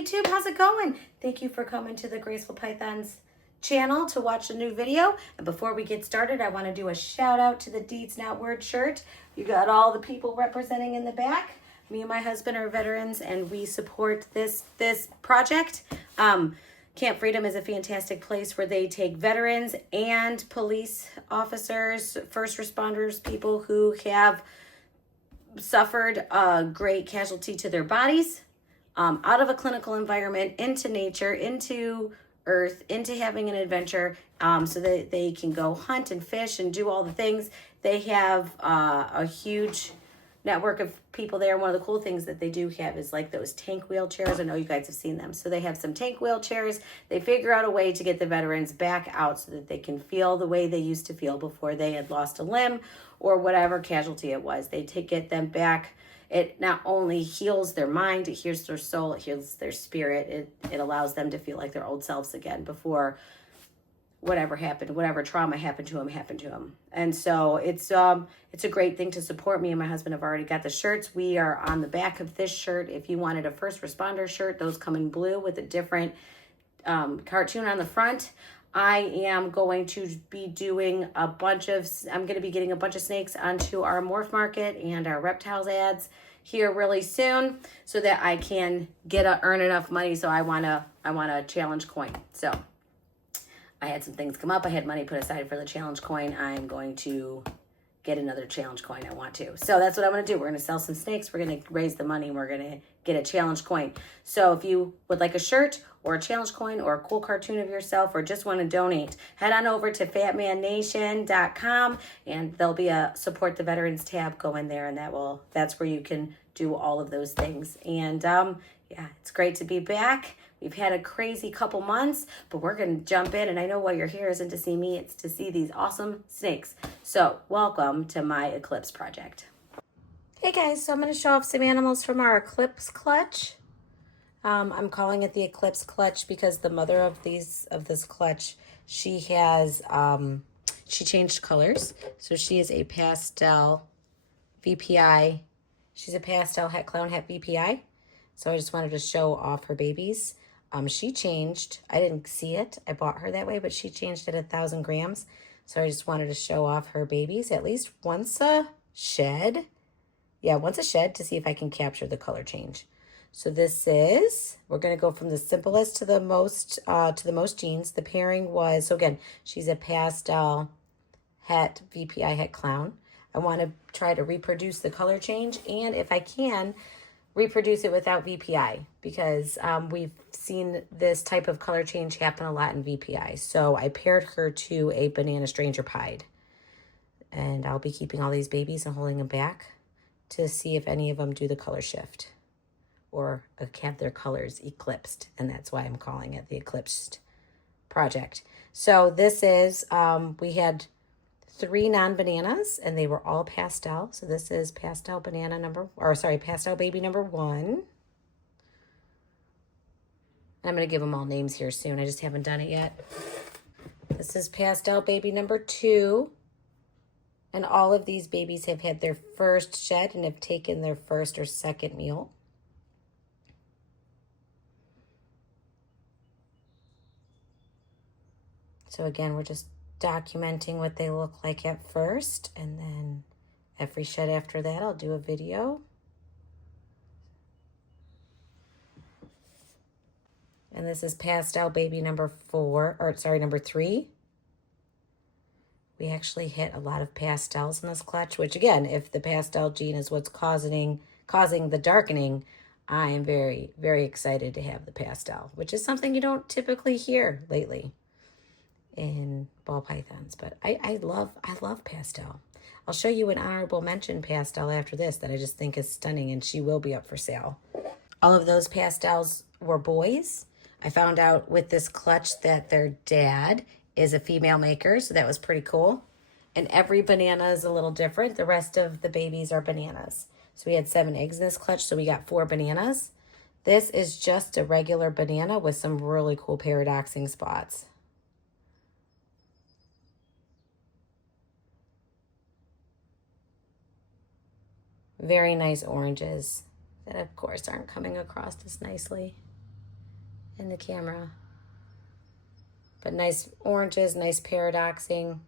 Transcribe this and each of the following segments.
YouTube, how's it going? Thank you for coming to the Graceful Pythons channel to watch a new video. And before we get started, I want to do a shout out to the Deeds Not Word shirt. You got all the people representing in the back. Me and my husband are veterans and we support this project. Camp Freedom is a fantastic place where they take veterans and police officers, first responders, people who have suffered a great casualty to their bodies, out of a clinical environment into nature, into earth, into having an adventure, so that they can go hunt and fish and do all the things. They have a huge network of people there. One of the cool things that they do have is like those tank wheelchairs. I know you guys have seen them. So they have some tank wheelchairs. They figure out a way to get the veterans back out so that they can feel the way they used to feel before they had lost a limb or whatever casualty it was. They get them back. It not only heals their mind, it heals their soul, it heals their spirit. It allows them to feel like their old selves again before whatever happened, whatever trauma happened to him. And so it's a great thing to support. Me and my husband have already got the shirts. We are on the back of this shirt. If you wanted a first responder shirt, those come in blue with a different cartoon on the front. I am going to be doing I'm going to be getting a bunch of snakes onto our morph market and our reptiles ads here really soon so that I can earn enough money. So I want a challenge coin. So I had some things come up. I had money put aside for the challenge coin. I'm going to get another challenge coin. I want to. So that's what I'm going to do. We're going to sell some snakes. We're going to raise the money. And we're going to get a challenge coin. So if you would like a shirt or a challenge coin or a cool cartoon of yourself or just want to donate, head on over to fatmannation.com and there'll be a support the veterans tab. Go in there and that's where you can do all of those things. And yeah, it's great to be back. We've had a crazy couple months, but we're going to jump in. And I know why you're here isn't to see me, it's to see these awesome snakes. So welcome to my Eclipse Project. Hey guys, so I'm going to show off some animals from our Eclipse clutch. I'm calling it the Eclipse clutch because the mother of this clutch, she has, she changed colors. So she is a pastel VPI. She's a pastel het clown het VPI. So I just wanted to show off her babies. She changed. I didn't see it. I bought her that way, but she changed at 1,000 grams. So I just wanted to show off her babies at least once a shed. Yeah, once a shed to see if I can capture the color change. So we're going to go from the simplest to the most genes. The pairing was, so again, she's a pastel het VPI het clown. I want to try to reproduce the color change, and if I can, reproduce it without VPI because we've seen this type of color change happen a lot in VPI. So I paired her to a banana stranger pied. And I'll be keeping all these babies and holding them back to see if any of them do the color shift or have their colors eclipsed. And that's why I'm calling it the Eclipse Project. So this is, we had 3 non-bananas and they were all pastel. So this is pastel baby number 1. And I'm going to give them all names here soon. I just haven't done it yet. This is pastel baby number 2. And all of these babies have had their first shed and have taken their first or second meal. So again, we're just documenting what they look like at first, and then every shed after that I'll do a video. And this is pastel baby number 3. We actually hit a lot of pastels in this clutch, which again, if the pastel gene is what's causing the darkening, I am very, very excited to have the pastel, which is something you don't typically hear lately in ball pythons, but I love pastel. I'll show you an honorable mention pastel after this that I just think is stunning, and she will be up for sale. All of those pastels were boys. I found out with this clutch that their dad is a female maker, so that was pretty cool. And every banana is a little different. The rest of the babies are bananas. So we had 7 eggs in this clutch, so we got 4 bananas. This is just a regular banana with some really cool paradoxing spots. Very nice oranges that, of course, aren't coming across as nicely. in the camera. But nice oranges, nice paradoxing.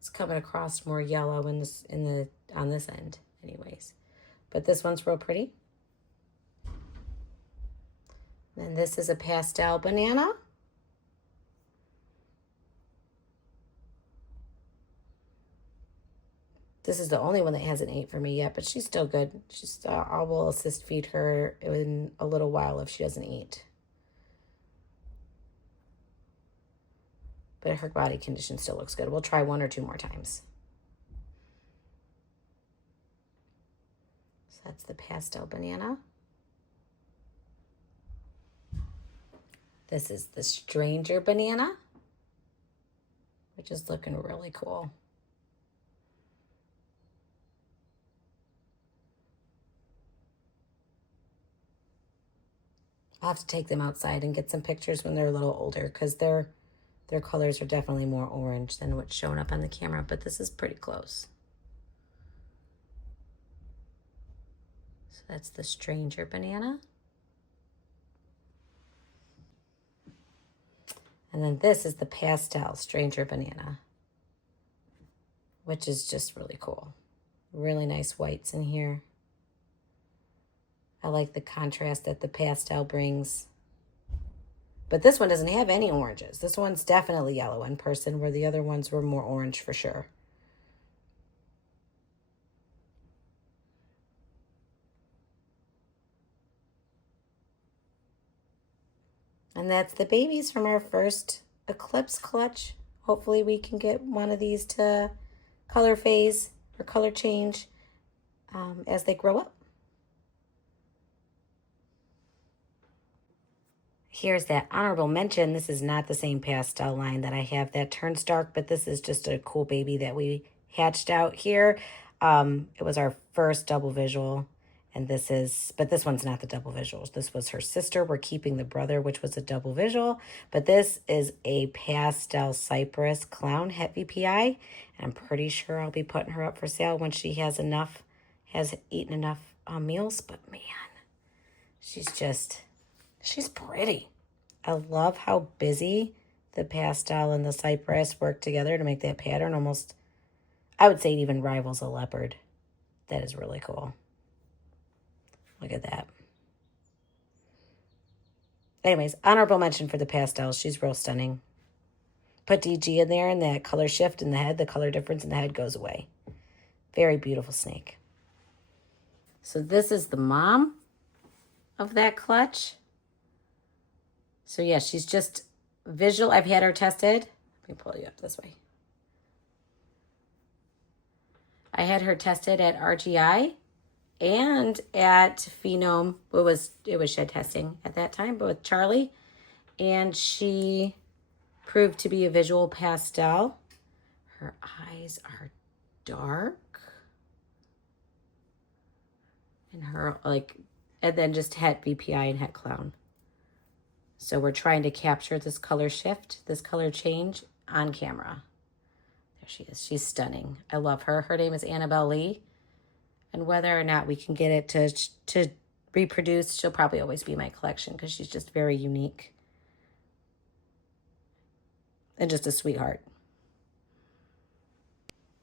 It's coming across more yellow on this end, anyways. But this one's real pretty. And this is a pastel banana. This is the only one that hasn't ate for me yet, but she's still good. I will assist feed her in a little while if she doesn't eat. But her body condition still looks good. We'll try 1 or 2 more times. So that's the pastel banana. This is the stranger banana, which is looking really cool. I'll have to take them outside and get some pictures when they're a little older, because their colors are definitely more orange than what's showing up on the camera, but this is pretty close. So that's the stranger banana. And then this is the pastel stranger banana, which is just really cool. Really nice whites in here. I like the contrast that the pastel brings. But this one doesn't have any oranges. This one's definitely yellow in person, where the other ones were more orange for sure. And that's the babies from our first Eclipse clutch. Hopefully we can get one of these to color phase or color change as they grow up. Here's that honorable mention. This is not the same pastel line that I have that turns dark, but this is just a cool baby that we hatched out here. It was our first double visual, and but this one's not the double visuals. This was her sister. We're keeping the brother, which was a double visual, but this is a pastel cypress clown het VPI, and I'm pretty sure I'll be putting her up for sale when she has eaten enough meals. But man, she's pretty. I love how busy the pastel and the cypress work together to make that pattern. Almost, I would say it even rivals a leopard. That is really cool. Look at that. Anyways, honorable mention for the pastels. She's real stunning. Put DG in there, and that color shift in the head, the color difference in the head goes away. Very beautiful snake. So this is the mom of that clutch. So yeah, she's just visual. I've had her tested. Let me pull you up this way. I had her tested at RGI and at Phenome. It was shed testing at that time, but with Charlie. And she proved to be a visual pastel. Her eyes are dark. And her, and then just het VPI and het clown. So we're trying to capture this color shift, this color change on camera. There she is. She's stunning. I love her. Her name is Annabelle Lee. And whether or not we can get it to reproduce, she'll probably always be my collection because she's just very unique. And just a sweetheart.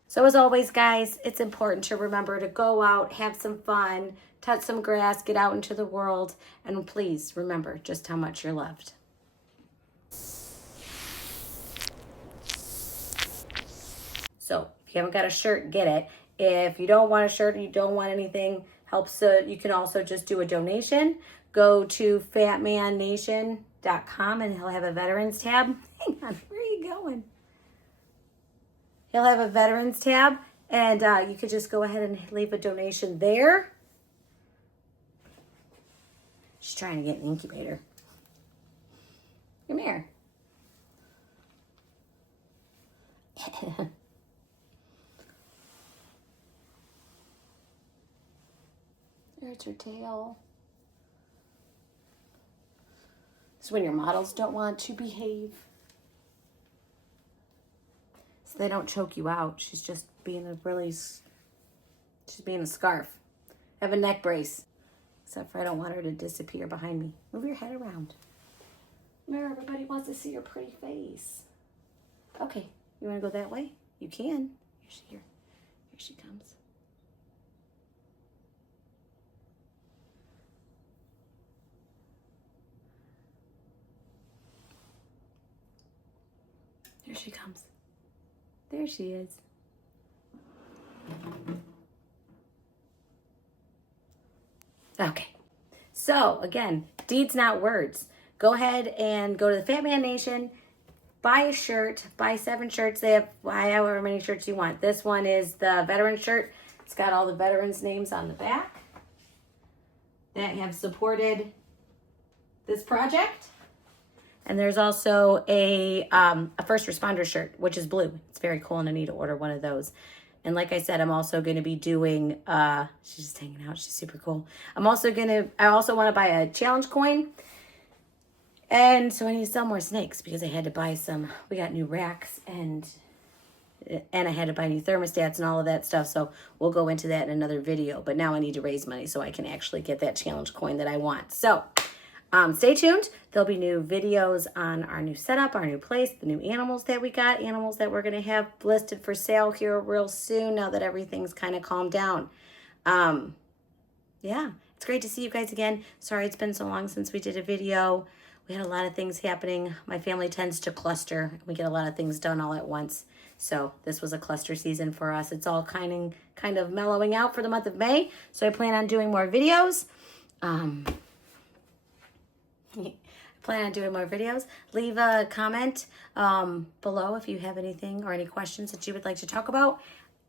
So as always, guys, it's important to remember to go out, have some fun, touch some grass, get out into the world, and please remember just how much you're loved. So if you haven't got a shirt, get it. If you don't want a shirt and you don't want anything, you can also just do a donation. Go to fatmannation.com and he'll have a veterans tab. Hang on, where are you going? He'll have a veterans tab, and you could just go ahead and leave a donation there. She's trying to get an incubator. Come here. There's her tail. It's when your models don't want to behave. So they don't choke you out. She's just being a scarf. I have a neck brace. Except for I don't want her to disappear behind me. Move your head around. Remember, everybody wants to see your pretty face. Okay, you want to go that way? You can. Here she comes. Here she comes. There she is. Okay. So, again, deeds, not words. Go ahead and go to the Fat Man Nation. Buy a shirt. Buy 7 shirts. They have however many shirts you want. This one is the veteran shirt. It's got all the veterans' names on the back that have supported this project. And there's also a first responder shirt, which is blue. It's very cool, and I need to order one of those. And like I said, I'm also going to be doing, she's just hanging out. She's super cool. I also want to buy a challenge coin. And so I need to sell more snakes because I had to buy some, we got new racks and I had to buy new thermostats and all of that stuff. So we'll go into that in another video. But now I need to raise money so I can actually get that challenge coin that I want. So stay tuned. There'll be new videos on our new setup, our new place, the new animals that we got, animals that we're going to have listed for sale here real soon now that everything's kind of calmed down. Yeah, it's great to see you guys again. Sorry it's been so long since we did a video. We had a lot of things happening. My family tends to cluster. We get a lot of things done all at once. So this was a cluster season for us. It's all kind of mellowing out for the month of May. So I plan on doing more videos. Leave a comment below if you have anything or any questions that you would like to talk about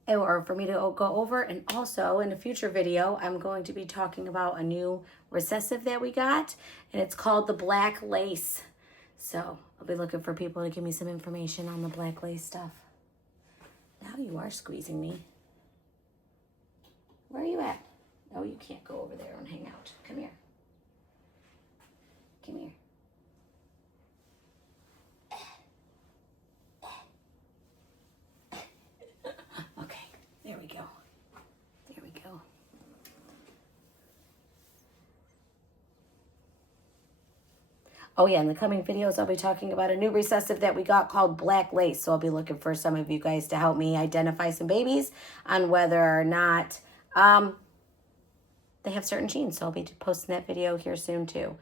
or for me to go over. And also in a future video, I'm going to be talking about a new recessive that we got, and it's called the black lace. So I'll be looking for people to give me some information on the black lace stuff. Now you are squeezing me. Where are you at? No, you can't go over there and hang out. Come here. Come here. Okay, there we go. There we go. Oh yeah, in the coming videos, I'll be talking about a new recessive that we got called Black Lace. So I'll be looking for some of you guys to help me identify some babies on whether or not they have certain genes. So I'll be posting that video here soon too.